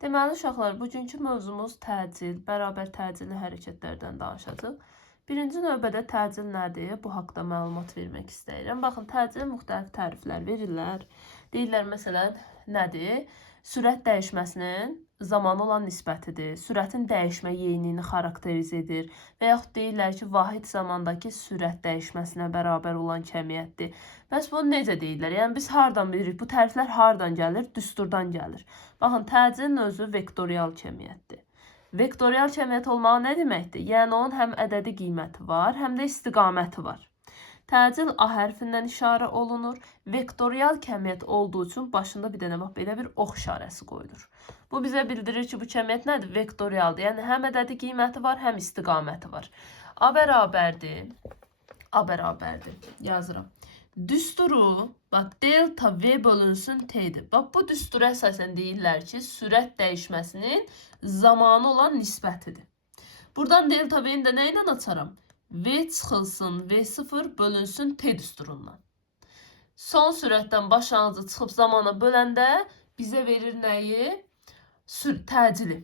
Deməli uşaqlar, bugünkü mövzumuz təcil, bərabər təcilli hərəkətlərdən danışacağıq. Birinci növbədə təcil nədir? Bu haqda məlumat vermək istəyirəm. Baxın, təcilin müxtəlif təriflər verirlər. Deyirlər məsələn, nədir? Sürət dəyişməsinin zamana olan nisbətidir. Sürətin dəyişmə yeynini xarakterizə edir. Və yaxud deyirlər ki, vahid zamandakı sürət dəyişməsinə bərabər olan kəmiyyətdir. Bəs bunu necə deyirlər? Yəni biz hardan bilirik? Bu təriflər hardan gəlir? Düsturdan gəlir. Baxın, təcilin özü vektorial kəmiyyətdir. Vektorial kəmiyyət olmağı nə deməkdir? Yəni onun həm ədədi qiyməti var, həm də istiqaməti var. Təcil A hərfindən işarə olunur. Vektorial kəmiyyət olduğu üçün başında bir dənə bax belə bir ox işarəsi qoyulur. Bu bizə bildirir ki, bu kəmiyyət nədir? Vektorialdır. Yəni həm ədədi qiyməti var, həm istiqaməti var. A bərabərdir. A bərabərdir. Yazıram. Düsturu, bax, delta V bölünsün T'dir. Bax, bu düstura əsasən deyirlər ki, sürət dəyişməsinin zamanı olan nisbətidir. Buradan delta V'ni də nə ilə açaram? V çıxılsın V0 bölünsün T düsturundan. Son sürətdən başlanğıcı çıxıb zamana böləndə bizə verir nəyi? Təcili.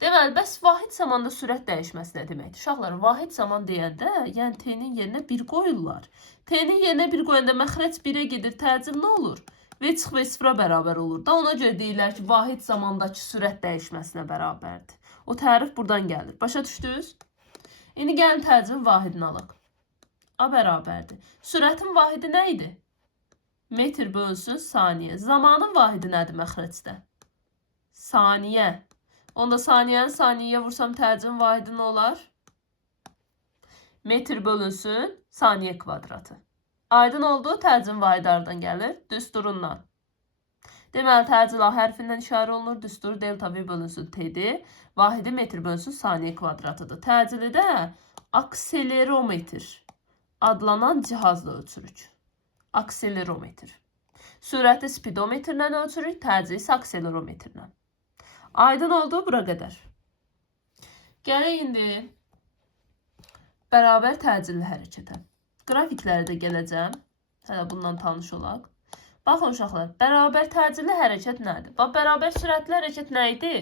Deməli, bəs vahid zamanda sürət dəyişməsi nə deməkdir? Uşaqlar, vahid zaman deyəndə, yəni T'nin yerinə 1 qoyurlar. T'nin yerinə 1 qoyanda məxrəc 1-ə gedir, təcil nə olur? V çıx V0-a bərabər olur da, ona görə deyirlər ki, vahid zamandakı sürət dəyişməsinə bərabərdir. O tərif buradan gəlir. Başa düşdünüz? İndi gəlin təcilin vahidini alaq. A bərabərdir. Sürətin vahidi nə idi? Metr bölünsün saniyə. Zamanın vahidi nədir məxrəcdə? Saniyə. Onda saniyəni saniyəyə vursam təcilin vahidi nə olar? Metr bölünsün saniyə kvadratı. Aydın oldu, təcilin vahidi hardan gəlir? Düsturundan. Deməli, təcil A hərfindən işarə olunur. Düsturu delta V bölünsün T'dir. Vahidi metr bölünsün saniyə kvadratıdır. Təcili də akselerometr adlanan cihazla ölçürük. Akselerometr. Sürəti spidometrlə ölçürük, təcili isə akselerometrlə. Aydın oldu, bura qədər. Gələk indi bərabər təcilli hərəkətə. Qrafiklərə də gələcəm. Hələ bundan tanış olaq. Baxın uşaqlar, bərabər təcilli hərəkət nədir? Bax, bərabər sürətli hərəkət nə idi?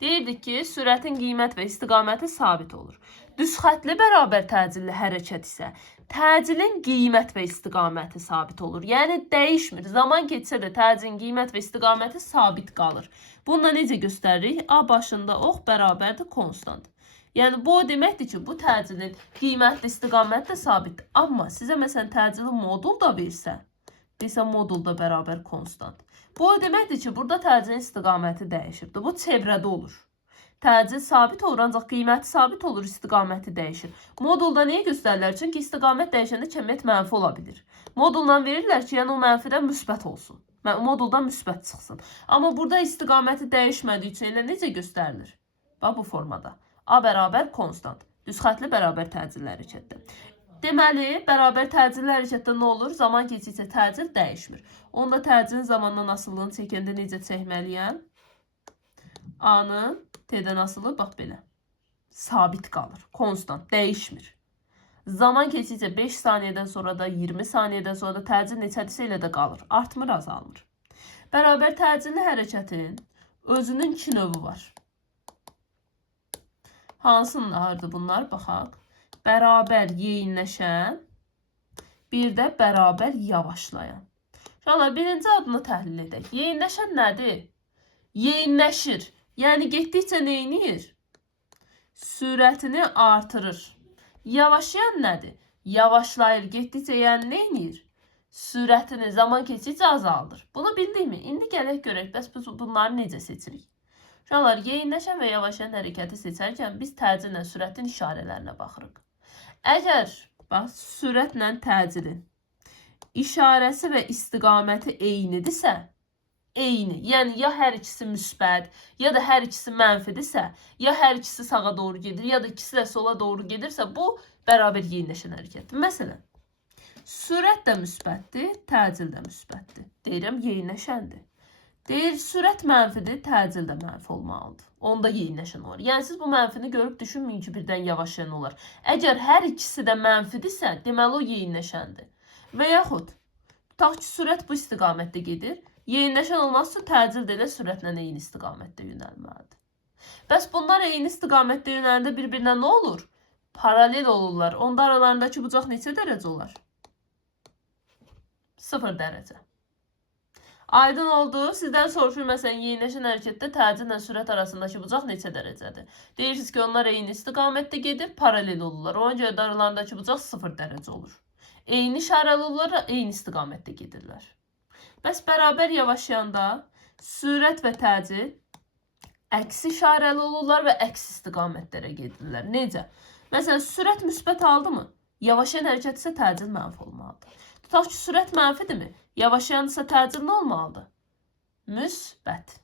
Deyirdik ki, sürətin qiymət və istiqaməti sabit olur. Düz xətli bərabər təcilli hərəkət isə təcilin qiymət və istiqaməti sabit olur. Yəni dəyişmir. Zaman keçsə də təcilin qiymət və istiqaməti sabit qalır. Bununla necə göstəririk? A başında ox bərabərdir konstant. Yəni bu o deməkdir ki, bu təcilin qiymətli istiqaməti də sabitdir. Amma sizə məsələn təcili modul da versə, desə modulda bərabər konstant. Bu o deməkdir ki, burada təcilin istiqaməti dəyişibdir. Bu çevrədə olur. Təcil sabit olur, ancaq qiyməti sabit olur, istiqaməti dəyişir. Modulda niyə göstərirlər? Çünki istiqamət dəyişəndə kəmiyyət mənfi ola bilir. Moduldan verirlər ki, yəni o mənfidən müsbət olsun. Moduldan müsbət çıxsın. Amma burada istiqaməti dəyişmədiyi üçün elə necə göstərilir? Bax, bu formada. A bərabər konstant. Düz xətli bərabər təcilli hərəkətdir. Deməli, bərabər təcilli hərəkətdə nə olur? Zaman keçikcə təcil dəyişmir. Onda təcilin zamandan asıllığını çəkəndə necə çəkməliyəm? A-nın T-dən asılı, bax belə. Sabit qalır, konstant, dəyişmir. Zaman keçikcə 5 saniyədən sonra da, 20 saniyədən sonra da təcil neçədirsə elə də qalır. Artmır, azalmır. Bərabər təcilli hərəkətin özünün 2 növü var. Hansınlardır bunlar? Baxaq. Bərabər yeyinləşən, bir də bərabər yavaşlayan. Uşaqlar, birinci adını təhlil edək. Yeyinləşən nədir? Yeyinləşir. Yəni, getdikcə neynir? Sürətini artırır. Yavaşlayan nədir? Yavaşlayır. Getdikcə yəni neynir? Sürətini zaman keçdikcə azaldır. Bunu bildik mi? İndi gələk görək, bəs biz bunları necə seçirik? Uşaqlar, yeyinləşən və yavaşlayan hərəkəti seçərkən biz təcillə sürətin işarələrinə baxırıq. Əgər bax, sürətlə təcilin işarəsi və istiqaməti eynidirsə, eyni, yəni ya hər ikisi müsbət, ya da hər ikisi mənfidirsə, ya hər ikisi sağa doğru gedir, ya da ikisi də sola doğru gedirsə, bu bərabər yeyinləşən hərəkətdir. Məsələn, sürət də müsbətdir, təcil də müsbətdir. Deyirəm, yeyinləşəndir. Deyir, sürət mənfidir, təcil də mənfi olmalıdır. Onda yeyinləşən olur. Yəni, siz bu mənfini görüb düşünməyin ki, birdən yavaşlayan olar. Əgər hər ikisi də mənfidirsə, deməli o yeyinləşəndir. Və yaxud, tutaq ki, sürət bu istiqamətdə gedir, Yeyinləşən olması üçün təcil də elə sürətlə eyni istiqamətdə yönəlməlidir. Bəs bunlar eyni istiqamətdə yönələndə bir-birinə nə olur? Paralel olurlar. Onda aralarındakı bucaq neçə dərəcə olar? 0 dərəcə. Aydın oldu. Sizdən soruşur, məsələn, yeyinləşən hərəkətdə təcillə sürət arasındakı bucaq neçə dərəcədir? Deyirsiniz ki, onlar eyni istiqamətdə gedir, paralel olurlar. Ona görə də aralarındakı bucaq 0 dərəcə olur. Eyni işarəli olurlar, eyni istiqamətdə gedirlər. Bəs bərabər yavaşlayanda sürət və təcil əksi işarəli olurlar və əks istiqamətlərə gedirlər. Necə? Məsələn, sürət müsbət aldı mı? Yavaşlayan hərəkət isə təcil mənfi olmalıdır. Tutaq ki, sürət mənfidirmi? Yavaşlayan isə təcil nə olmalıdır? Müsbət.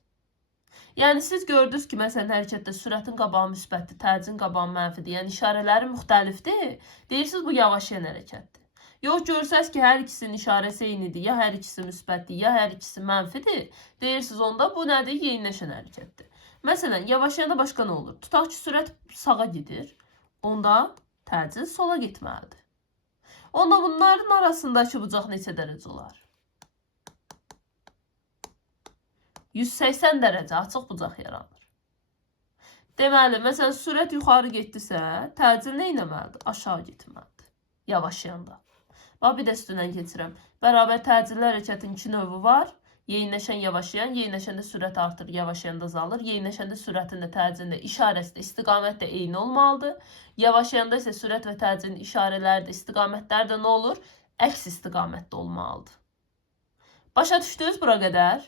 Yəni, siz gördünüz ki, məsələn, hərəkətdə sürətin qabağı müsbətdir, təcilin qabağı mənfidir. Yəni, işarələri müxtəlifdir. Deyirsiniz, bu yavaşlayan hərəkətdir. Yox, görsəz ki, hər ikisinin işarəsi eynidir. Ya hər ikisi müsbətdir, ya hər ikisi mənfidir. Deyirsiniz, onda bu nədir? Yeyinləşən hərəkətdir. Məsələn, yavaşlayanda başqa nə olur? Tutaq ki, sürət sağa gedir. Onda təcil sola getməlidir. Onda bunların arasındakı bucaq neçə dərəcə olar? 180 dərəcə açıq bucaq yaranır. Deməli, məsələn, sürət yuxarı getdisə, təcil nə etməlidir? Aşağı getməlidir. Yavaşlayanda. Bax, bir də üstündən keçirəm. Bərabər təcilli hərəkətin 2 növü var. Yeyinləşən, yavaşlayan. Yeyinləşəndə sürət artır, yavaşlayanda azalır. Yeyinləşəndə sürətin də təcilin də işarəsi də istiqamət də eyni olmalıdır. Yavaşlayanda isə sürət və təcilin işarələri də istiqamətlər də nə olur? Əks istiqamətdə olmalıdır. Başa düşdünüz bura qədər?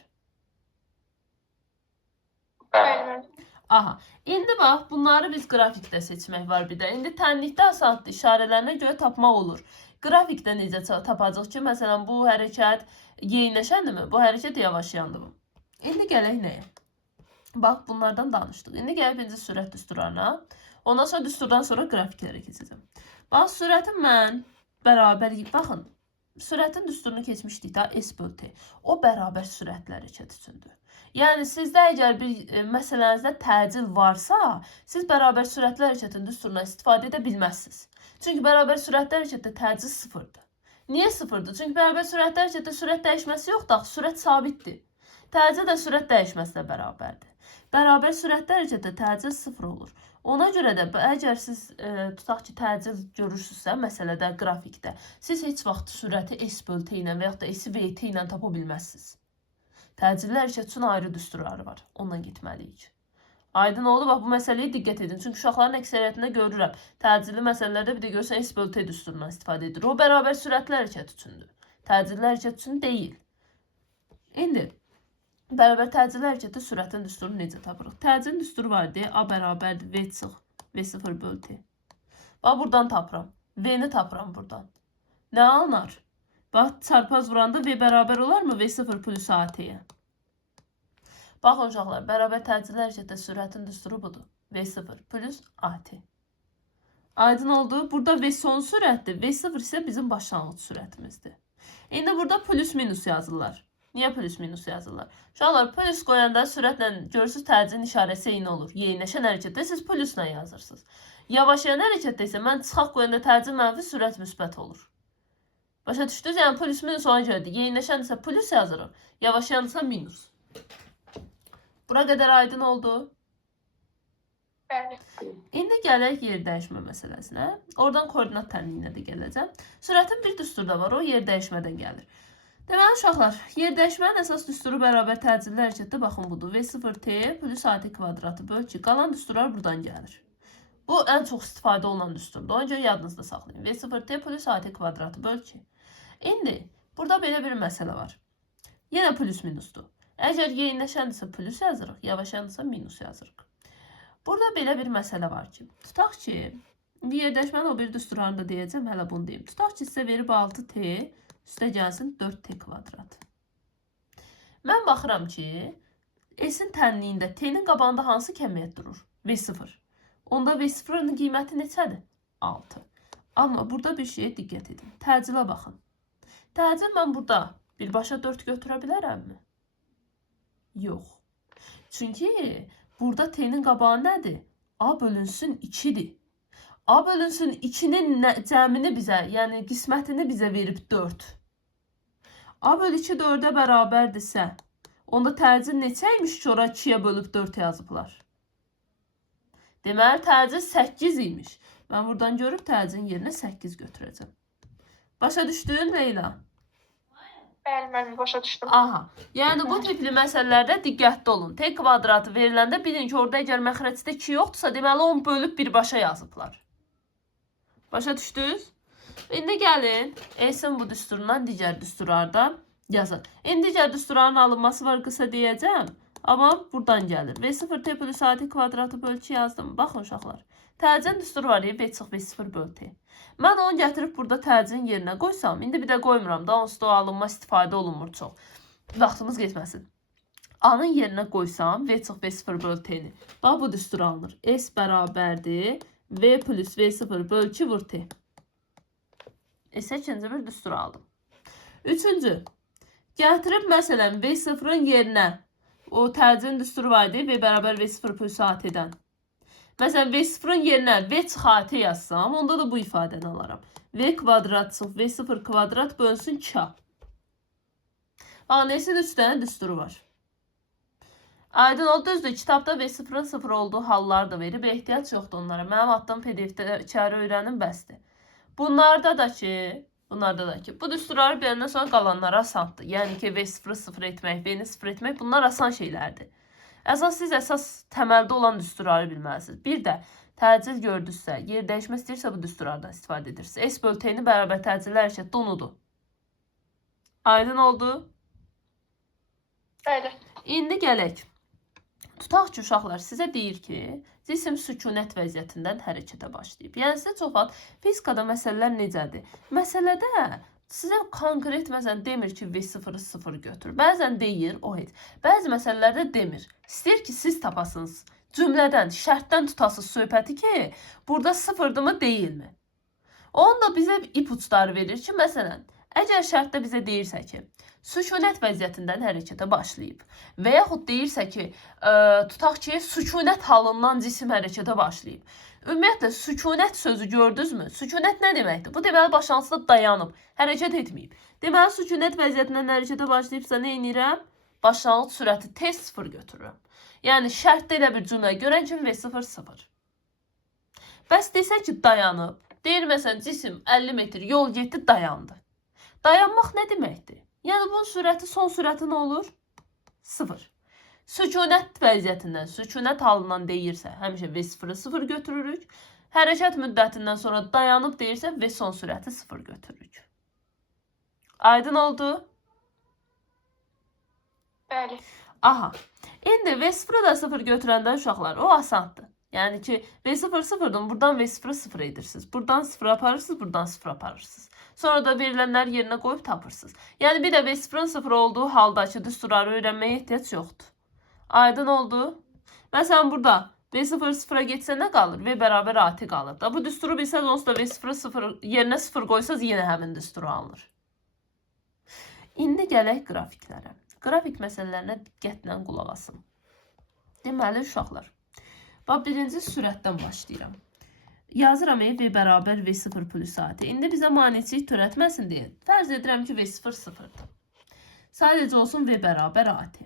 Aha. İndi bax, bunları biz qrafikdə seçmək var bir də. İndi tənlikdə asandır, işarələrinə görə tapmaq olur. Qrafikdə necə tapacaq ki, məsələn, bu hərəkət yeyinləşəndirmi? Bu hərəkət yavaşlayandırmı? İndi gələk nəyə? Bax, bunlardan danışdıq. İndi gələk birinci sürət düsturlarına. Ondan sonra düsturdan sonra qrafiklərə keçəcəm. Bax, sürətin mən bərabər, baxın, sürətin düsturunu keçmişdik da, S böl T. O bərabər sürətli hərəkət üçündür. Yəni, sizdə əgər bir məsələnizdə təcil varsa, siz bərabər sürətli hərəkətin düsturundan istifadə edə bilməzsiniz. Çünki bərabər sürətli hərəkətdə təcil sıfırdır. Niyə sıfırdır? Çünki bərabər sürətli hərəkətdə sürət dəyişməsi yoxdur, sürət sabitdir. Təcil də sürət dəyişməsinə bərabərdir. Bərabər sürətli hərəkətdə təcil sıfır olur. Ona görə də əgər siz tutaq ki, təcil görürsünüzsə, məsələdə, qrafikdə, siz heç vaxt sürəti S böl T ilə və yaxud da S V T ilə tapa bilməzsiniz. Təcilli hərəkət üçün ayrı düsturları var. Ondan getməliyik. Aydın oldu, bax, bu məsələyə diqqət edin. Çünki uşaqların əksəriyyətində görürəm. Təcilli məsələlərdə bir də görsən S böl T düsturundan istifadə edir. O bərabər sürətli hərəkət üçündür. Təcilli hərəkət üçün deyil. İndi, bərabər təcilli hərəkətdə sürətin düsturunu necə tapırıq? Təcilin düsturu var deyə A bərabərdir V çıx V0 böl T. Bax, buradan tapıram. V-ni tapıram buradan. Nə alınar? Bax, çarpaz vuranda V bərabər olarmı? V0 plus AT-yə. Baxın, uşaqlar, bərabər təcilli hərəkətdə sürətin düsturu budur. V0 plus AT. Aydın oldu. Burada V son sürətdir. V0 isə bizim başlanğıc sürətimizdir. İndi burada plus minus yazırlar. Niyə plus minus yazırlar? Uşaqlar, plus qoyanda sürətlə görürsünüz təcilin işarəsi eyni olur. Yeyinləşən hərəkətdə siz plusla yazırsınız. Yavaşlayan hərəkətdə isə mən çıxaq qoyanda təcil mənfi, sürət müsbət olur. Başa düşdünüz? Yəni plus minus ona görədir. Yeyinləşən isə plus yazırıq. Yavaşlayan isə minus. Bura qədər aydın oldu. İndi gələk yer dəyişmə məsələsinə. Oradan koordinat tənliyinə də gələcəm. Sürətin bir düsturda var, o yer dəyişmədən gəlir. Deməli, uşaqlar, yer dəyişmənin əsas düsturu bərabər təcilli hərəkətdə baxın budur. V0T plus AT kvadratı böl ki, qalan düsturlar buradan gəlir. Bu ən çox istifadə olunan düsturdur. Onca yadınızda saxlayın. V0T plus AT kvadratı böl ki. İndi, burada belə bir məsələ var. Yenə plus minusdur. Əgər yeyinləşəndirsə plus yazırıq, yavaşandirsə minus yazırıq. Burada belə bir məsələ var ki, tutaq ki, yer dəyişmənin o bir düsturlarını da deyəcəm, hələ bunu deyim. Tutaq ki, sizə verib 6T, üstə gəlsin 4T kvadrat. Mən baxıram ki, S-in tənliyində T-nin qabağında hansı kəmiyyət durur? V0. Onda V0-ın qiyməti neçədir? 6. Amma burada bir şeyə diqqət edin. Təcilə baxın. Təcil mən burada birbaşa 4 götürə bilərəmmi? Yox. Çünki burada T-nin qabağı nədir? A bölünsün 2-dir. A bölünsün 2-nin cəmini bizə, yəni qismətini bizə verib 4. A bölü 2 4-ə bərabərdirsə, Onda təcil neçəymiş ki, ora 2-yə bölüb 4 yazıblar. Deməli, təcil 8 imiş. Mən buradan görüb təcilin yerinə 8 götürəcəm. Başa düşdün Leyla? Bəli, mən başa düşdüm. Aha. Yəni bu tipli məsələlərdə diqqətli olun. T kvadratı veriləndə bilin ki, orada əgər məxrəcdə 2 yoxdursa, deməli 10 bölüb birbaşa yazıblar. Başa düşdünüz? İndi gəlin, S-in bu düsturundan digər düsturlarda yazın. İndi digər düsturların alınması var, qısa deyəcəm. Amma buradan gəlir. V0 T plus AT kvadratı bölü 2 yazdım. Baxın uşaqlar. Təcilin düsturu var ya, V çıx V0 bölü T. Mən onu gətirib burada təcilin yerinə qoysam, indi bir də qoymuram da, onsuz da o alınma istifadə olunmur çox. Vaxtımız getməsin. A-nın yerinə qoysam, V çıx V0 bölü T-ni. Bax, bu düstur alınır. S bərabərdir. V plus V0 bölü 2 vur T. İkinci bir düstur aldım. Üçüncü. Gətirib məsələn V0-ın yerinə o təcilin düsturu var idi. V bərabər V0 plus AT-dən. Məsələn V0-ın yerinə V çıx AT yazsam, onda da bu ifadəni alaram. V kvadrat çıx V0 kvadrat bölünsün 2A. Bax, nesil 3 dənə düsturu var. Aydın oldu, düzdür. Kitabda V0-ın 0 olduğu hallar da verib. Ehtiyac yoxdur onlara. Mənim attığım PDF-də içəri öyrənin bəsdir. Bunlarda da ki, bu düsturları biləndən sonra qalanlar asandır. Yəni ki, V0-ı 0 etmək, V-ni 0 etmək, bunlar asan şeylərdir. Siz əsas təməldə olan düsturları bilməlisiniz. Bir də təcil gördünüzsə, yer dəyişmək istəyirsə bu düsturlardan istifadə edirsiniz. S bölü T-ni bərabər təcillər hərəkətdə unudur. Aydın oldu? Bəli. İndi gələk. Tutaq ki, uşaqlar sizə deyir ki, cisim sükunət vəziyyətindən hərəkətə başlayıb. Yəni sizə çox vaxt fizikada məsələlər necədir? Məsələdə sizə konkret məsələn demir ki, V0-ı 0 götür. Bəzən deyir, o heç. Bəzi məsələlərdə demir. İstəyir ki, siz tapasınız. Cümlədən, şərtdən tutasınız söhbəti ki, burada 0-dırmı, deyilmi? Onun da bizə ipuçları verir ki, məsələn, əgər şərtdə bizə deyirsə ki, sükunət vəziyyətindən hərəkətə başlayıb və yaxud deyirsə ki, tutaq ki, sükunət halından cisim hərəkətə başlayıb. Ümumiyyətlə, sükunət sözü gördünüzmü? Sükunət nə deməkdir? Bu deməli başlanğıcda dayanıb, hərəkət etməyib. Deməli, sükunət vəziyyətindən hərəkətə başlayıbsa nə edirəm? Başlanğıc sürəti T0 götürürəm. Yəni, şərtdə elə bir cümlə görən kimi V0 0. Bəs desə ki, dayanıb. Deyir, məsələn, cisim 50 metr yol getdi, dayandı. Dayanmaq nə deməkdir? Yəni, bunun sürəti, son sürəti nə olur? 0. Sükunət vəziyyətindən, sükunət halından deyirsə, həmişə V0-ı 0 götürürük. Hərəkət müddətindən sonra dayanıb deyirsə, V son sürəti 0 götürürük. Aydın oldu? Bəli. Aha. İndi V0-ı da 0 götürəndə uşaqlar, o asandır. Yəni ki, V0 0-dır, buradan V0-ı 0 edirsiniz. Buradan 0 aparırsınız, buradan 0 aparırsınız. Sonra da verilənləri yerinə qoyub tapırsınız. Yəni bir də V0-ın 0 olduğu halda ki, düsturları öyrənməyə ehtiyac yoxdur. Aydın oldu? Məsələn, burada V0 0-a getsə nə qalır? V bərabər AT qalır da. Bu düsturu bilsəz, onsuz da V0 0 yerinə 0 qoysaz, yenə həmin düsturu alınır. İndi gələk qrafiklərə. Qrafik məsələlərinə diqqətlə qulaq asın. Deməli, uşaqlar. Bax, birinci sürətdən başlayıram. Yazıram V bərabər V0 plus AT. İndi bizə maneçilik törətməsin deyə fərz edirəm ki, V0 0-dır. Sadəcə olsun V bərabər AT.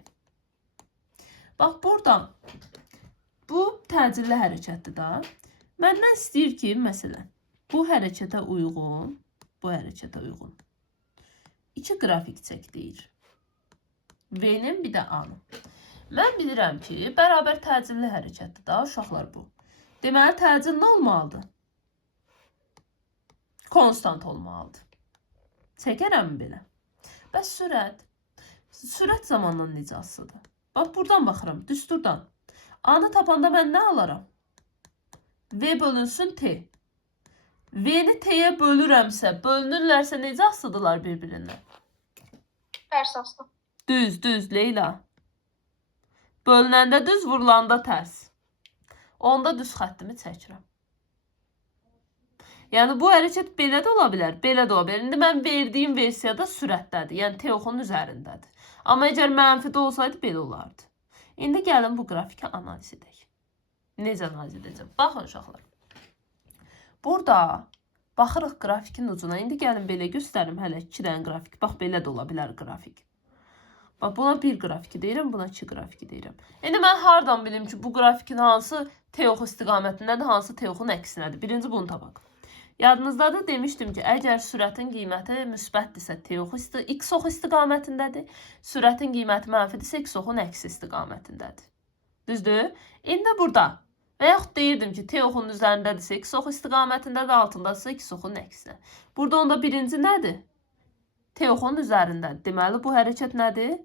Bax, buradan bu təcilli hərəkətdir da. Məndən istəyir ki, məsələn, bu hərəkətə uyğun, bu hərəkətə uyğun. İki qrafik çək deyir. V-nin bir də A-nın. Mən bilirəm ki, bərabər təcilli hərəkətdir da, uşaqlar bu. Deməli, təcil nə olmalıdır? Konstant olmalıdır. Çəkərəm belə. Bəs sürət? Sürət zamandan necə asılıdır? Bax, buradan baxıram, düsturdan. A-nı tapanda mən nə alaram? V bölünsün T. V-ni T-yə bölürəmsə, bölünürlərsə necə asılıdırlar bir-birindən? Tərs aslı. Düz, Leyla. Bölünəndə düz, vurulanda tərs. Onda düz xəttimi çəkirəm. Yəni, bu hərəkət belə də ola bilər, belə də ola bilər. İndi mən verdiyim versiyada sürətdədir, yəni T oxunun üzərindədir. Amma əgər mənfidə olsaydı, belə olardı. İndi gəlin bu qrafiki analiz edək. Necə analiz edəcəm? Baxın, uşaqlar. Burada baxırıq qrafikin ucuna. İndi gəlin belə göstərim hələ 2 dənə qrafik. Bax, belə də ola bilər qrafik. Bax, buna 1 qrafiki deyirəm, buna 2 qrafiki deyirəm. İndi mən hardan bilim ki, bu qrafikin hansı T-oxu istiqamətindədir, hansı T-oxun əksinədir? Birinci bunu tapaq. Yadınızdadır, demişdim ki, əgər sürətin qiyməti müsbətdirsə, x-oxu istiqamətindədir. Sürətin qiyməti mənfidirsə, x-oxun əksi istiqamətindədir. Düzdür? İndi burada və yaxud deyirdim ki, T-oxunun üzərindədirsə, x-oxu istiqamətindədir, altındadırsa, x-oxunun əksinə. Burada onda birinci nədir? T-oxunun üzərindədir. Deməli, bu hərəkət nədir?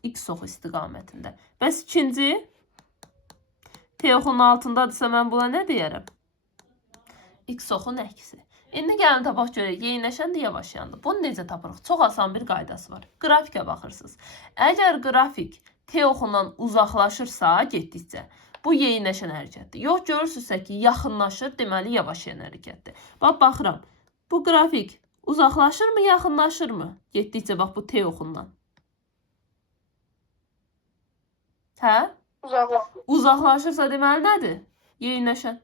X-oxu istiqamətində. Bəs ikinci, T-oxunun altındadırsa, mən buna nə deyərəm? X-oxun əksi. İndi gəlin tapaq görək, yeyinləşəndir, yavaşayandır. Bunu necə tapırıq? Çox asan bir qaydası var. Qrafikə baxırsınız. Əgər qrafik T-oxundan uzaqlaşırsa, getdikcə, bu yeyinləşən hərəkətdir. Yox, görürsünüzsə ki, yaxınlaşır, deməli, yavaşayan hərəkətdir. Bax, baxıram. Bu qrafik uzaqlaşırmı, yaxınlaşırmı? Getdikcə, bax, bu T-oxundan. Hə? Uzaqlaşırsa, deməli, nədir? Yeyinləşən.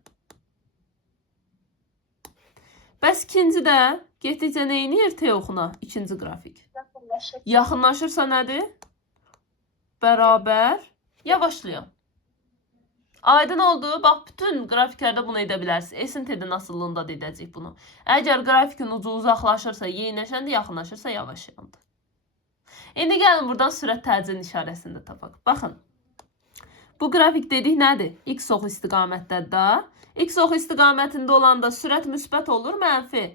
Bəs ikinci də getdikcə nə edir T-oxuna? İkinci qrafik. Yaxınlaşırsa nədir? Bərabər yavaşlayan. Aydın oldu. Bax, bütün qrafiklərdə bunu edə bilərsiniz. S-in T-dən asıllığında da edəcəyik bunu. Əgər qrafikin ucu uzaqlaşırsa, yeyinləşəndir, yaxınlaşırsa, yavaşlayandır. İndi gəlin buradan sürət təcil işarəsində tapaq. Baxın. Bu qrafik dedik nədir? X-oxu istiqamətdədir da. X-oxu istiqamətində olanda sürət müsbət olur, mənfi?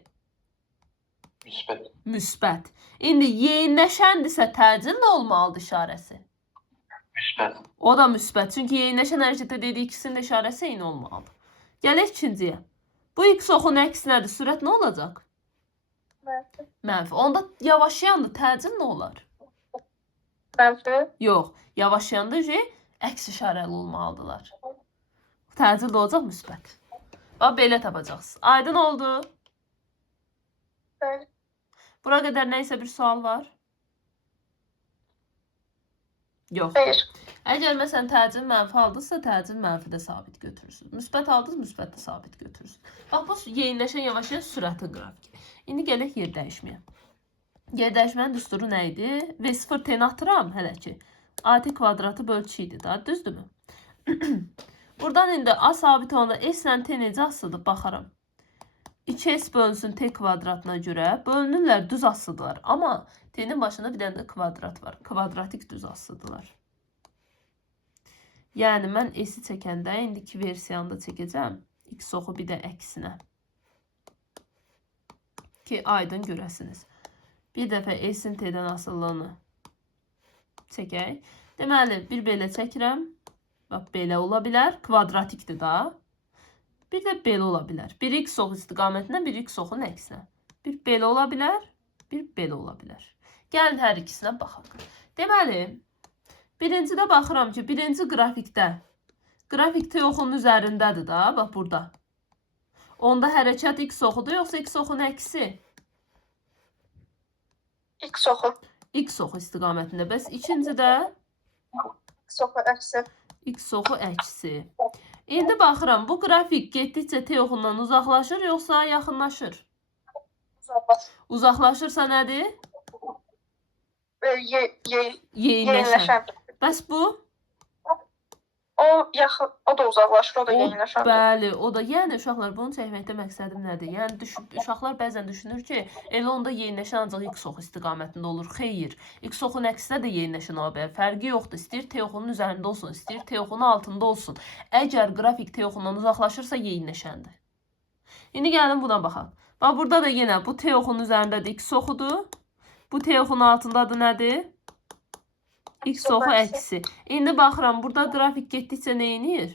Müsbət. Müsbət. İndi yeyinləşəndirsə təcil nə olmalıdır işarəsi? Müsbət. O da müsbət. Çünki yeyinləşən hərəkətdə dedik ikisinin də işarəsi eyni olmalıdır. Gələk ikinciyə. Bu X-oxun əksi nədir? Sürət nə olacaq? Mənfi. Mənfi. Onda yavaşayandır, təcil nə olar? Mənfi. Yox. Yavaşayanda əks işarəli olmalıdırlar. Təcil də olacaq müsbət. Bax, belə tapacaqsınız. Aydın oldu. Bəli. Bura qədər nəysə bir sual var? Yox. Xeyr. Əgər məsələn təcil mənfi aldınızsa, təcil mənfidə sabit götürürsünüz. Müsbət aldınız, müsbətdə sabit götürürsünüz. Bax, bu yeyinləşən, yavaşayan sürətin qrafiki. İndi gələk yer dəyişməyə. Yer dəyişmənin düsturu nə idi? V0 t-ni atıram hələ ki. AT kvadratı böl 2 idi da, düzdürmü? Buradan indi A sabit olanda S ilə T necə asılıdır? Baxaram. 2S bölünsün T kvadratına görə bölünürlər, düz asılıdırlar. Amma T'nin başında bir dənə də kvadrat var. Kvadratik düz asılıdırlar. Yəni, mən S-i çəkəndə indiki versiyanda çəkəcəm. X-oxu bir də əksinə. Ki, aydın görəsiniz. Bir dəfə S-in T-dən asıllığını çəkək. Deməli, bir belə çəkirəm. Bax, belə ola bilər. Kvadratikdir da. Bir də belə ola bilər. Bir X-oxu istiqamətinə, bir X-oxun əksinə. Bir belə ola bilər, bir belə ola bilər. Gəlin hər ikisinə baxaq. Deməli, birincidə baxıram ki, birinci qrafikdə qrafik T-oxunun üzərindədir da, bax burada. Onda hərəkət X-oxudur, yoxsa X-oxun əksi? X-oxu. X-oxu istiqamətində. Bəs ikincidə X-oxu əksi. X-oxu əksi. İndi baxıram, bu qrafik getdikcə T-oxundan uzaqlaşır, yoxsa yaxınlaşır? Uzaqlaşırsa nədir? Yeyinləşən. Bəs bu? O da uzaqlaşır, o da yeyinləşən. Bəli, o da. Yəni, uşaqlar, bunu çəkməkdə məqsədim nədir? Yəni, uşaqlar bəzən düşünür ki, elə onda yeyinləşən ancaq X-oxu istiqamətində olur. Xeyr, X-oxun əksinə də yeyinləşən ola bilər. Fərqi yoxdur. İstəyir T-oxunun üzərində olsun, istəyir T-oxunun altında olsun. Əgər qrafik T-oxundan uzaqlaşırsa, yeyinləşəndir. İndi gəlin buna baxaq. Bax, burada da yenə bu T-oxunun üzərindədir X-oxudur. Bu T-oxunun altındadır nədir? X-oxu əksi. İndi baxıram, burada qrafik getdikcə nə edir?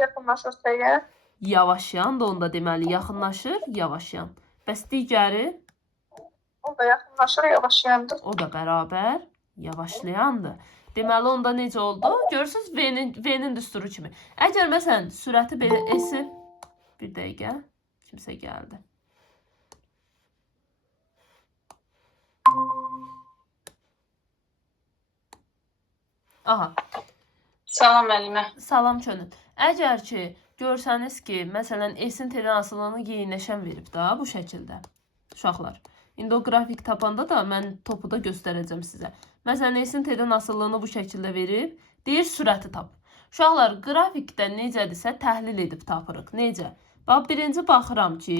Yaxınlaşırsa əgər. Yavaşayan da onda deməli, yaxınlaşır, yavaşayan. Bəs digəri? O da yaxınlaşır, yavaşayandır. O da bərabər yavaşlayandır. Deməli, onda necə oldu? Görürsünüz, V-nin düsturu kimi. Əgər məsələn, sürəti belə S-i... Bir dəqiqə, kimsə gəldi. Aha. Salam müəllimə. Salam könül. Əgər ki, görsəniz ki, məsələn, S-in T-dən asılığını yeyinləşən verib da, bu şəkildə. Uşaqlar. İndi o qrafik tapanda da mən topu da göstərəcəm sizə. Məsələn, S-in T-dən asıllığını bu şəkildə verib. Deyir, sürəti tap. Uşaqlar, qrafikdə necədirsə təhlil edib tapırıq. Necə? Bax, birinci baxıram ki,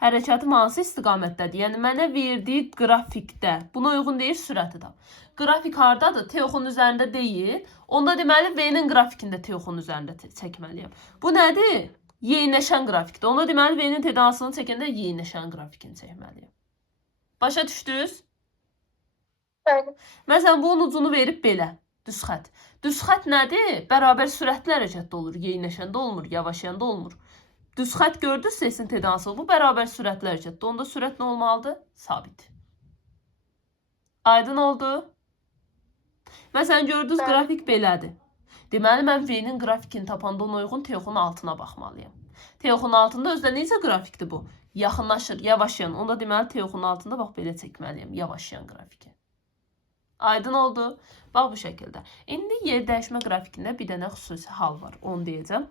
hərəkətim hansı istiqamətdədir? Yəni, mənə verdiyi qrafikdə buna uyğun deyir, sürəti tap. Qrafik hardadır? T-oxun üzərində deyil. Onda deməli, V-nin qrafikində T-oxun üzərində çəkməliyəm. Bu nədir? Yeyinləşən qrafikdir. Onda deməli, V-nin T-dən asıllığını çəkəndə yeyinləşən qrafikini çəkməliyəm. Başa düşdünüz? Bəli. Məsələn, bunun ucunu verib belə. Düz xət. Düz xət nədir? Bərabər sürətli hərəkətdə olur. Yeyinləşəndə olmur, yavaşlayanda olmur. Düz xət gördünüz, S-in T-dən asılı. Bu bərabər sürətli hərəkətdə. Onda sürət nə olmalıdır? Sabit. Aydın oldu? Məsələn, gördünüz, qrafik belədir. Deməli, mən V-nin qrafikini tapanda ona uyğun T-oxun altına baxmalıyam. T-oxun altında özdə necə qrafikdir bu? Yaxınlaşır, yavaşlayan. Onda deməli, T-oxun altında bax, belə çəkməliyəm. Yavaşlayan qrafiki. Aydın oldu? Bax, bu şəkildə. İndi yer dəyişmə qrafikində bir dənə xüsusi hal var. Onu deyəcəm.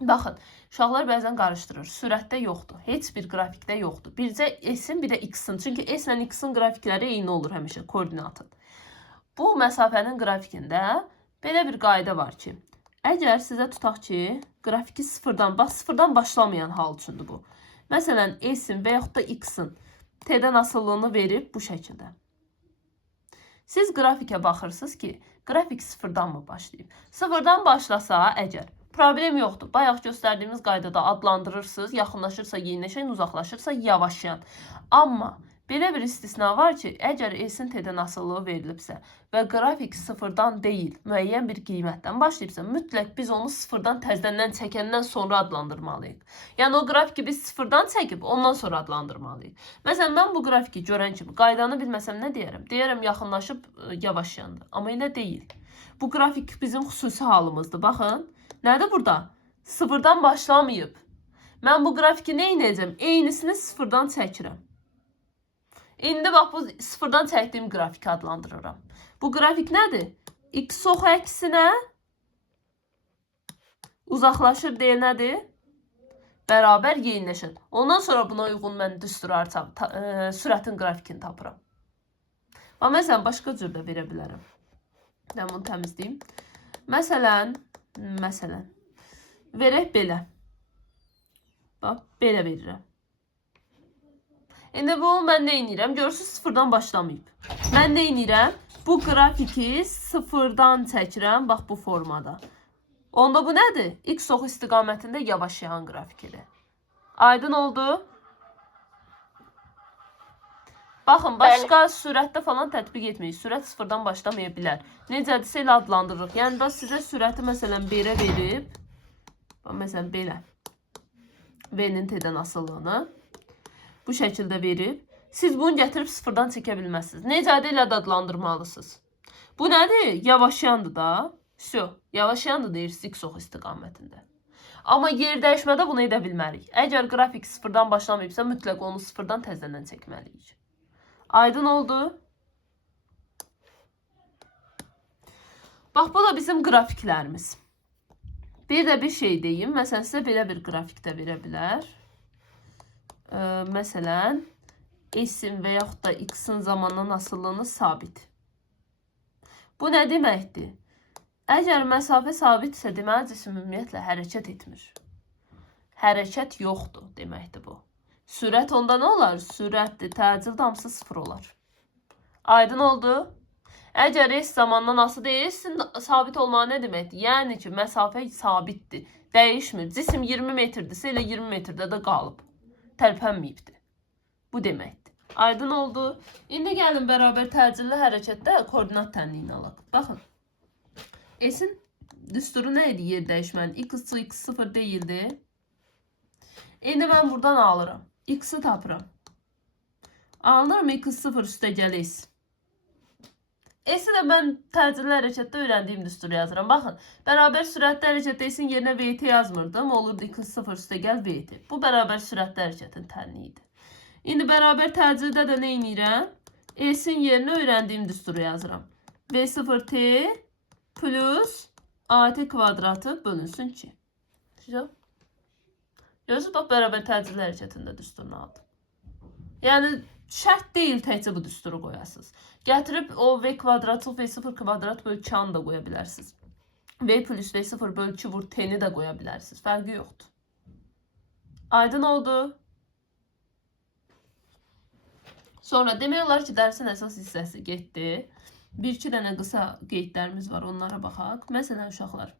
Baxın, uşaqlar bəzən qarışdırır. Sürətdə yoxdur. Heç bir qrafikdə yoxdur. Bircə S-in, bir də X-in. Çünki S ilə X-in qrafikləri eyni olur həmişə, koordinatın. Bu məsafənin qrafikində belə bir qayda var ki, əgər sizə tutaq ki, qrafiki sıfırdan başlamayan hal üçündür bu. Məsələn, S-in və yaxud da X-in T-dən asıllığını verib bu şəkildə. Siz qrafikə baxırsınız ki, qrafik sıfırdan mı başlayıb? Sıfırdan başlasa əgər, problem yoxdur. Bayaq göstərdiyimiz qaydada adlandırırsınız, yaxınlaşırsa yeyinləşən, uzaqlaşırsa yavaşlayan. Amma belə bir istisna var ki, əgər S-in T-dən asıllığı verilibsə və qrafik sıfırdan deyil, müəyyən bir qiymətdən başlayıbsa, mütləq biz onu sıfırdan təzədən çəkəndən sonra adlandırmalıyıq. Yəni, o qrafiki biz sıfırdan çəkib, ondan sonra adlandırmalıyıq. Məsələn, mən bu qrafiki görən kimi qaydanı bilməsəm nə deyərəm? Deyərəm, yaxınlaşıb yavaşlayandır. Amma elə deyil. Bu qrafik bizim xüsusi halımızdır. Baxın, nədir burada? Sıfırdan başlamayıb. Mən bu qrafiki nə edəcəm? Eynisini sıfırdan çəkirəm. İndi bax, bu sıfırdan çəkdiyim qrafiki adlandırıram. Bu qrafik nədir? X ox əksinə uzaqlaşır deyə nədir? Bərabər yeyinləşir. Ondan sonra buna uyğun mən düsturarcam, sürətin qrafikini tapıram. Məsələn, başqa cür də verə bilərəm. Mən bunu təmizləyim. Məsələn, verək belə. Bax, belə verirəm. İndi bunu mən nə edirəm? Görürsünüz, sıfırdan başlamayıb. Mən nə edirəm? Bu qrafiki sıfırdan çəkirəm, bax bu formada. Onda bu nədir? X ox istiqamətində yavaşlayan qrafikidir. Aydın oldu? Baxın, başqa sürətdə falan tətbiq etməyirik. Sürət sıfırdan başlamaya bilər. Necədirsə elə adlandırırıq. Yəni, da sizə sürəti məsələn belə verib, məsələn belə, V-nin T-dən asıllığını bu şəkildə verib, siz bunu gətirib sıfırdan çəkə bilməzsiniz. Necədir elə adlandırmalısınız. Bu nədir? Yavaşlayandır da. Yavaşlayandır deyirsiniz X ox istiqamətində. Amma yer dəyişmədə bunu edə bilmərik. Əgər qrafik sıfırdan başlamayıbsa, mütləq onu sıfırdan təzədən çəkməliyik. Aydın oldu? Bax, bu da bizim qrafiklərimiz. Bir də bir şey deyim. Məsələn, sizə belə bir qrafik də verə bilər. Məsələn, S-in və yaxud da X-in zamandan asıllığını sabit. Bu nə deməkdir? Əgər məsafə sabitsə, deməli, cisim ümumiyyətlə hərəkət etmir. Hərəkət yoxdur deməkdir bu. Sürət onda nə olar? Sürətdir, təcil damsı sıfır olar. Aydın oldu? Əgər S zamandan asıdır, S-in sabit olmağı nə deməkdir? Yəni ki, məsafə sabitdir, dəyişmir. Cisim 20 metrdirsə, elə 20 metrdə də qalıb. Tərpənməyibdir. Bu deməkdir. Aydın oldu. İndi gəlin bərabər təcilli hərəkətdə koordinat tənliyini alaq. Baxın. S-in düsturu nə idi yer dəyişmənin? X0 deyildi. İndi mən buradan alıram. X-i tapıram. Alınırım X0 üstə gəl S. S-i də mən təcilli hərəkətdə öyrəndiyim düsturu yazıram. Baxın, bərabər sürətli hərəkətdə S-in yerinə VT yazmırdım. Olurdu X0 üstə gəl VT. Bu bərabər sürətli hərəkətin tənliyidir. İndi bərabər təcildə də nə edirəm? S-in yerinə öyrəndiyim düsturu yazıram. V0T plus AT kvadratı bölünsün 2. Görürsünüz, bax, bərabər təcilli hərəkətində düsturunu aldım. Yəni, şərt deyil təkcə bu düsturu qoyasınız. Gətirib o v kvadrat v 0 kvadrat bölü 2-ni da qoya bilərsiniz. V plus v 0 bölü 2 vur t-ni də qoya bilərsiniz. Fərqi yoxdur. Aydın oldu. Sonra demək olar ki, dərsin əsas hissəsi getdi. Bir-iki dənə qısa qeydlərimiz var, onlara baxaq. Məsələn, uşaqlar,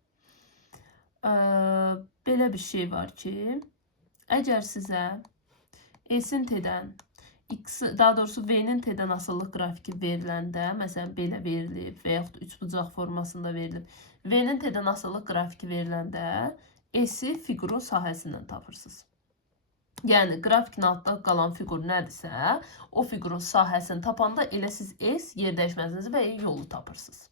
belə bir şey var ki, əgər sizə S-in T-dən, daha doğrusu V-nin T-dən asıllıq qrafiki veriləndə, məsələn, belə verilib və yaxud üçbucaq formasında verilib, V-nin T-dən asıllıq qrafiki veriləndə S-i fiqurun sahəsindən tapırsınız. Yəni, grafikin altda qalan fiqur nədirsə, o fiqurun sahəsini tapanda elə siz S yer dəyişməsinizi və yolu tapırsınız.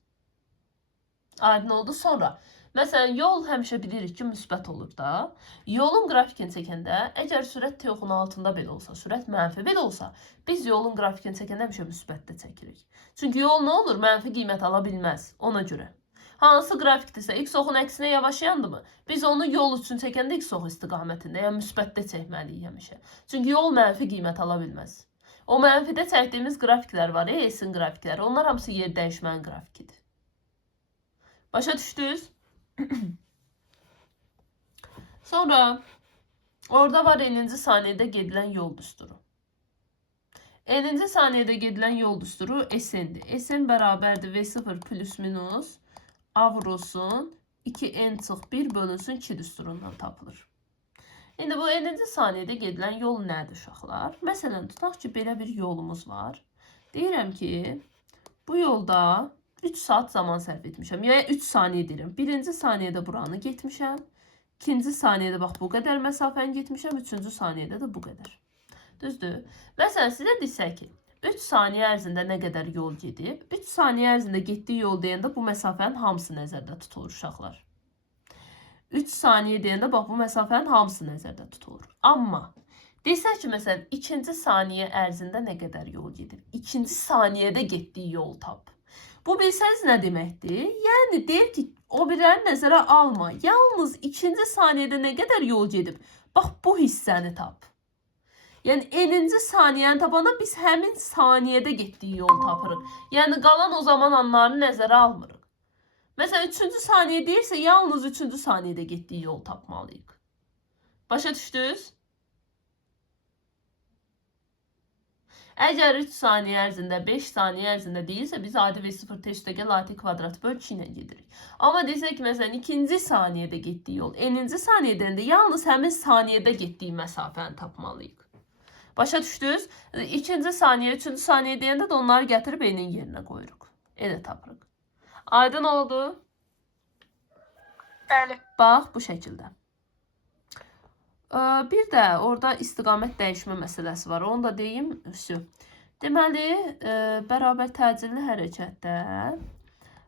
Aydın oldu. Sonra, məsələn, yol həmişə bilirik ki, müsbət olur da. Yolun qrafikini çəkəndə, əgər sürət T-oxun altında belə olsa, sürət mənfi belə olsa, biz yolun qrafikini çəkəndə həmişə müsbətdə çəkirik. Çünki yol nə olur? Mənfi qiymət ala bilməz. Ona görə. Hansı qrafikdirsə, x-oxun əksinə yavaşayandır mı? Biz onu yol üçün çəkəndə x-ox istiqamətində, yəni müsbətdə çəkməliyik həmişə. Çünki yol mənfi qiymət ala bilməz. O mənfidə çəkdiyimiz qrafiklər var, S-in qrafikləri. Onlar hamısı yer dəyişmənin qrafikidir. Başa düşdünüz? Sonra, orada var n-ci saniyədə gedilən yol düsturu. N-ci saniyədə gedilən yol düsturu S-indir. S-in bərabərdir V0 plus minus A vurulsun 2n çıx 1 bölünsün 2 düsturundan tapılır. İndi bu n-ci saniyədə gedilən yol nədir uşaqlar? Məsələn, tutaq ki, belə bir yolumuz var. Deyirəm ki, bu yolda 3 saat zaman sərf etmişəm. Yəni 3 saniyə deyirəm. Birinci saniyədə buranı getmişəm. İkinci saniyədə bax bu qədər məsafəni getmişəm. Üçüncü saniyədə də bu qədər. Düzdür? Məsələn, sizə desək ki, 3 saniyə ərzində nə qədər yol gedib? 3 saniyə ərzində getdiyi yol deyəndə bu məsafənin hamısı nəzərdə tutulur uşaqlar. 3 saniyə deyəndə bax bu məsafənin hamısı nəzərdə tutulur. Amma desək ki, məsələn, ikinci saniyə ərzində nə qədər yol gedib? İkinci saniyədə getdiyi yol tap. Bu bilsəniz nə deməkdir? Yəni deyir ki, o birləri nəzərə alma. Yalnız ikinci saniyədə nə qədər yol gedib? Bax bu hissəni tap. Yəni, n-ci saniyəni tapanda biz həmin saniyədə getdiyi yol tapırıq. Yəni, qalan o zaman anlarını nəzərə almırıq. Məsələn, 3-cü saniyə deyirsə, yalnız 3-cü saniyədə getdiyi yol tapmalıyıq. Başa düşdünüz? Əgər 3 saniyə ərzində, 5 saniyə ərzində deyilsə, biz adi V0 t-üstəgəl ati kvadrat bölü 2 ilə gedirik. Amma desək ki, məsələn, 2-ci saniyədə getdiyi yol, n-ci saniyədən də yalnız həmin saniyədə getdiyi məsafəni tapmalıyıq. Başa düşdünüz? 2-ci saniyə, 3-cü saniyə deyəndə də onları gətirib n-in yerinə qoyuruq. Elə tapırıq. Aydın oldu? Bəli. Bax, bu şəkildə. Bir də orada istiqamət dəyişmə məsələsi var. Onu da deyim. Deməli, bərabər təcilli hərəkətdə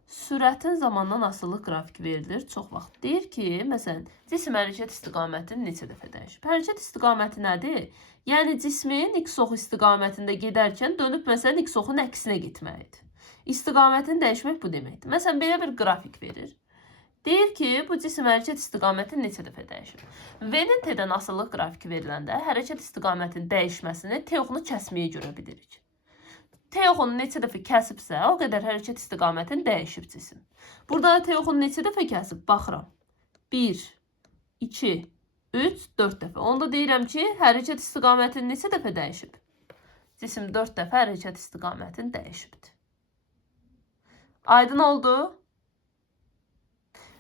sürətin zamandan asıllıq qrafiki verilir. Çox vaxt deyir ki, məsələn, cisim hərəkət istiqamətini neçə dəfə dəyişib. Hərəkət istiqaməti nədir? Yəni, cismin x-ox istiqamətində gedərkən dönüb, məsələn, x-oxun əksinə getməlidir. İstiqamətini dəyişmək bu deməkdir. Məsələn, belə bir qrafik verir. Deyir ki, bu cisim hərəkət istiqamətini neçə dəfə dəyişir. V-nin T-dən asıllıq qrafiki veriləndə hərəkət istiqamətinin dəyişməsini T-oxunu kəsməyə görə bilirik. T-oxunu neçə dəfə kəsibsə, o qədər hərəkət istiqamətini dəyişib cisim. Burada T-oxunu neçə dəfə kəsib? Baxıram. 1, 2, 3, 4 dəfə. Onda deyirəm ki, hərəkət istiqamətini neçə dəfə dəyişib? Cisim 4 dəfə hərəkət istiqamətini dəyişibdir. Aydın oldu?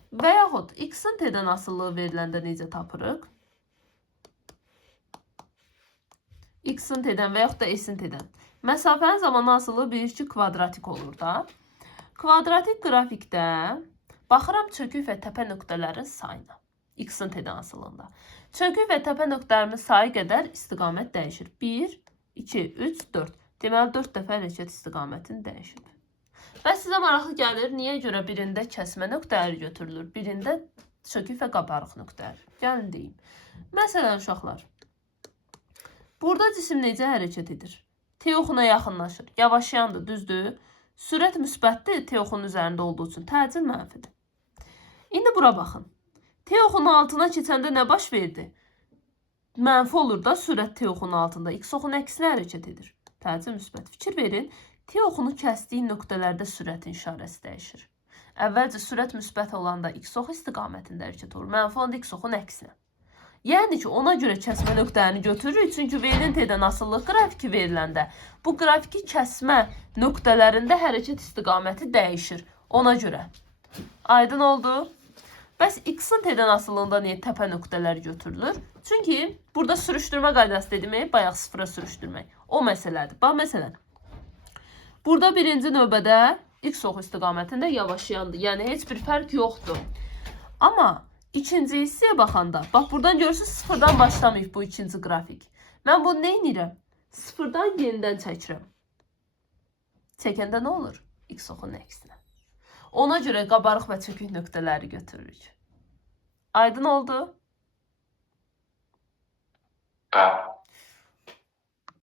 Və yaxud x-in T-dən asıllığı veriləndə necə tapırıq? X-in T-dən və yaxud da S-in T-dən. Məsafənin zamanı asıllığı bilir ki, kvadratik olur da. Kvadratik qrafikdə baxıram çökük və təpə nöqtələrin sayına. X-in T-dən asıllığında. Çökük və təpə nöqtələrin sayı qədər istiqamət dəyişir. 1, 2, 3, 4. Deməli, 4 dəfə hərəkət istiqamətini dəyişib. Və sizə maraqlı gəlir, niyə görə birində kəsmə nöqtələri götürülür, birində çökük və qabarıq nöqtələri. Gəlin deyim. Məsələn, uşaqlar, burada cisim necə hərəkət edir? T-oxuna yaxınlaşır, yavaşayandır, düzdür? Sürət müsbətdir, T-oxunun üzərində olduğu üçün təcil mənfidir. İndi bura baxın. T-oxunun altına keçəndə nə baş verdi? Mənfi olur da sürət T-oxunun altında, x-oxun əksinə hərəkət edir. Təcil müsbət. Fikir verin, T oxunu kəsdiyi nöqtələrdə sürətin işarəsi dəyişir. Əvvəlcə sürət müsbət olanda x oxu istiqamətində hərəkət olur. Mənfi olanda x oxun əksinə. Yəni ki, ona görə kəsmə nöqtəni götürürük. Çünki V-nin T-dən asıllıq qrafiki veriləndə bu qrafiki kəsmə nöqtələrində hərəkət istiqaməti dəyişir. Ona görə. Aydın oldu. Bəs x-in T-dən asıllığında niyə təpə nöqtələr götürülür? Çünki burada sürüşdürmə qaydası demək, bayaq sıfıra sürüşdürmək. O məsələdir. Bax, məsələn. Burada birinci növbədə x oxu istiqamətində yavaşayandır. Yəni, heç bir fərq yoxdur. Amma ikinci hissəyə baxanda, bax, buradan görürsünüz, sıfırdan başlamayıb bu ikinci qrafik. Mən bunu nə edirəm? Sıfırdan yenidən çəkirəm. Çəkəndə nə olur? X oxunun əksinə. Ona görə qabarıq və çökük nöqtələri götürürük. Aydın oldu? Bəli.